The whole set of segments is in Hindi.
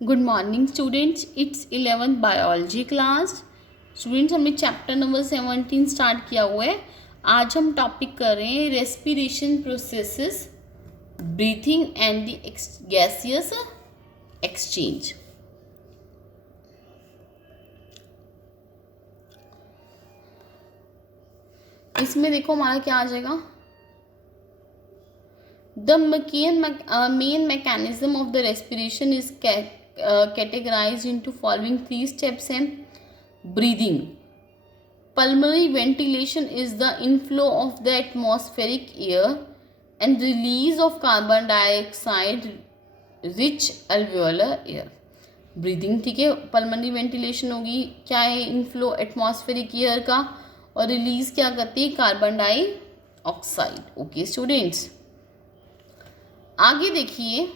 Good morning students, it's 11th biology class. Students, हमने चैप्टर नंबर 17 स्टार्ट किया हुआ है। आज हम टॉपिक कर रहे हैं respiration processes, breathing and the gaseous exchange. इसमें देखो हमारा क्या आ जाएगा, the main mechanism of the respiration is categorized into following three steps हैं. Breathing. Pulmonary ventilation is the inflow of the atmospheric air and release of carbon dioxide rich alveolar air. Breathing, ठीक है, पल्मोनरी वेंटिलेशन होगी, क्या है, इनफ्लो एटमॉस्फेरिक एयर का, और रिलीज क्या करती है, कार्बन डाइऑक्साइड। ओके स्टूडेंट्स, आगे देखिए,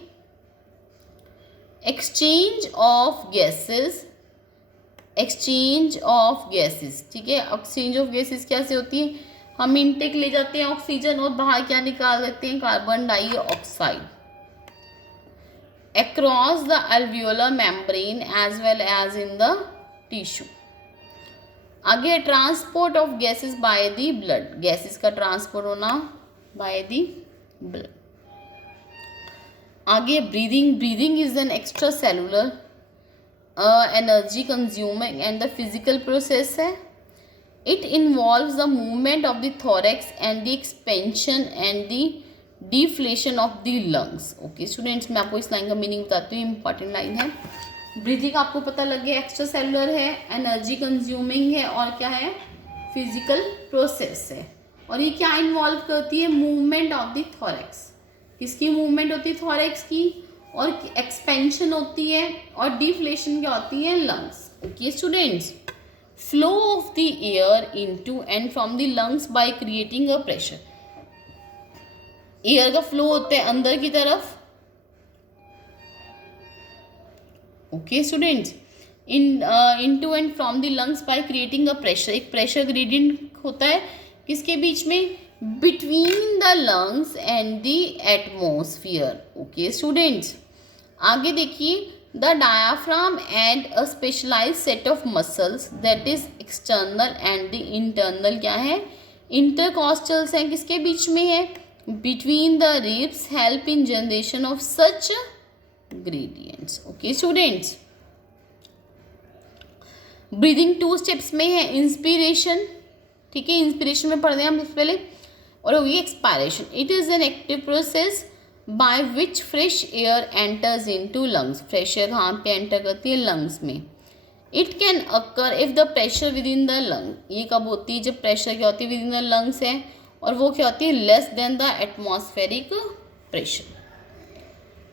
exchange of gases, exchange of gases, ठीक है। एक्सचेंज ऑफ गैसेस कैसे होती है, हम इनटेक ले जाते हैं ऑक्सीजन और बाहर क्या निकाल देते हैं, carbon dioxide, across the alveolar membrane as well as in the tissue. आगे, transport of gases by the blood, gases का ट्रांसपोर्ट होना बाय द ब्लड। आगे, breathing is an extra cellular energy consuming and the physical process है। It involves the movement of the thorax and the expansion and the deflation of the lungs. Okay students, मैं आपको इस लाइन का मीनिंग बताती हूँ, इंपॉर्टेंट लाइन है। ब्रीदिंग आपको पता लग गया, एक्स्ट्रा सेलुलर है, एनर्जी कंज्यूमिंग है, और क्या है, फिजिकल प्रोसेस है। और ये क्या इन्वॉल्व करती है, मूवमेंट ऑफ द थोरैक्स, किसकी मूवमेंट होती है, थोरैक्स की, और एक्सपेंशन होती है, और डिफ्लेशन क्या होती है, lungs. Okay students, flow of the air into and from the lungs by creating a pressure. Air का फ्लो होता है अंदर की तरफ। Okay students, into and from the lungs by creating a pressure, एक प्रेशर ग्रेडियंट होता है किसके बीच में, between the lungs and the atmosphere. Okay students, आगे देखिए, the diaphragm and a specialised set of muscles that is external and the internal क्या है, इंटरकॉस्टल्स हैं, किसके बीच में है, between the ribs, help in generation of such gradients. Okay students, breathing 2 steps में है, इंस्पिरेशन, ठीक है, इंस्पिरेशन में पढ़ रहे हैं हम सबसे पहले, और होगी expiration. It is an active process by which fresh air enters into lungs, fresh air कहाँ पे एंटर करती है, लंग्स में। It can occur if the pressure with in the lung, ये कब होती है, जब प्रेशर क्या होती है, विद इन द लंग्स है, और वो क्या होती है, less than the atmospheric pressure,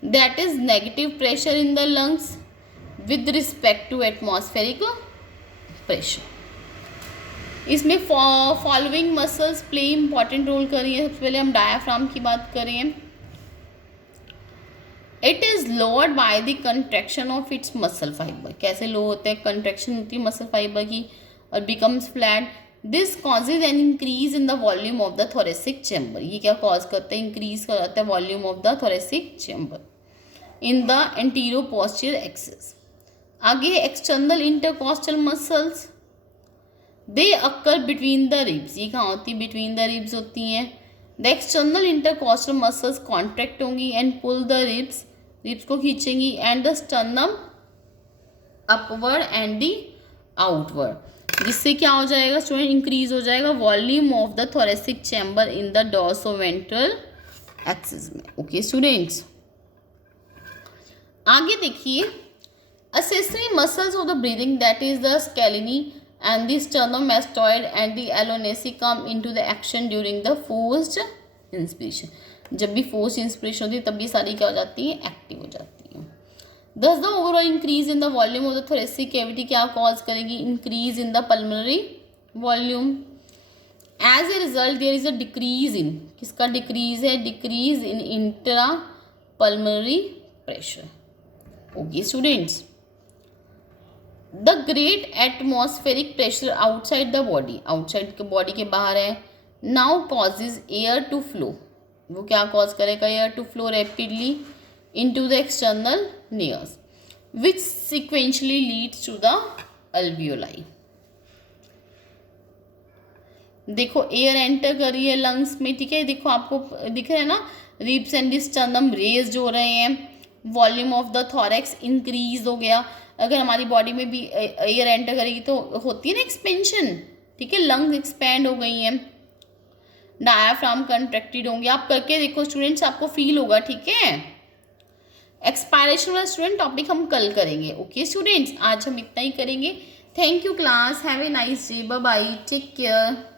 that is negative pressure in the lungs with respect to atmospheric pressure. इसमें following muscles play important role कर रही है। सबसे पहले हम डायाफ्राम की बात करें। It is lowered by the contraction of its muscle fibre, कैसे लो होते हैं, कंट्रैक्शन होती है मसल फाइबर की, और becomes flat. This causes an increase in the volume of the thoracic chamber, ये क्या कॉज करता है, इंक्रीज कर जाता है volume of the thoracic chamber in the anteroposterior axis. आगे, external intercostal muscles, they occur between the ribs, ये कहाँ होती है, बिटवीन द रिब्स होती हैं। The external intercostal muscles contract होंगी and pull the ribs, ribs को खींचेंगी, and the sternum upward and the outward, जिससे क्या हो जाएगा स्टूडेंट, इंक्रीज हो जाएगा volume of the thoracic chamber in the dorsoventral axis में। ओके स्टूडेंट्स, आगे देखिए, accessory muscles of the breathing, that is the scalene and the sternomastoid and the alonaceae come into the action during the forced inspiration। जब भी forced inspiration होती है तब ये सारी क्या हो जाती है, एक्टिव हो जाती है। Thus the overall increase in the volume of the thoracic cavity क्या cause करेगी, increase in the pulmonary volume। As a result there is a decrease in, किसका decrease है, decrease in intrapulmonary pressure। Okay students, the great atmospheric pressure outside the body, outside के बॉडी के बाहर है, now causes air to flow, वो क्या कॉज करेगा, air to flow rapidly into the external layers which sequentially leads to the alveoli. देखो एयर एंटर कर रही है लंग्स में, ठीक है, देखो आपको दिख रहा है ना, रिब्स एंड स्टर्नम रेज्ड हो रहे हैं, volume of the thorax increase हो गया। अगर हमारी बॉडी में भी एयर एंटर करेगी तो होती है ना एक्सपेंशन, ठीक है, लंग्स एक्सपैंड हो गई हैं, डायाफ्राम कंट्रैक्टेड होंगे। आप करके देखो स्टूडेंट्स, आपको फील होगा, ठीक है। एक्सपायरेशन वाला स्टूडेंट टॉपिक हम कल करेंगे। ओके स्टूडेंट्स, आज हम इतना ही करेंगे। Thank you class, have a nice day, bye bye, take care.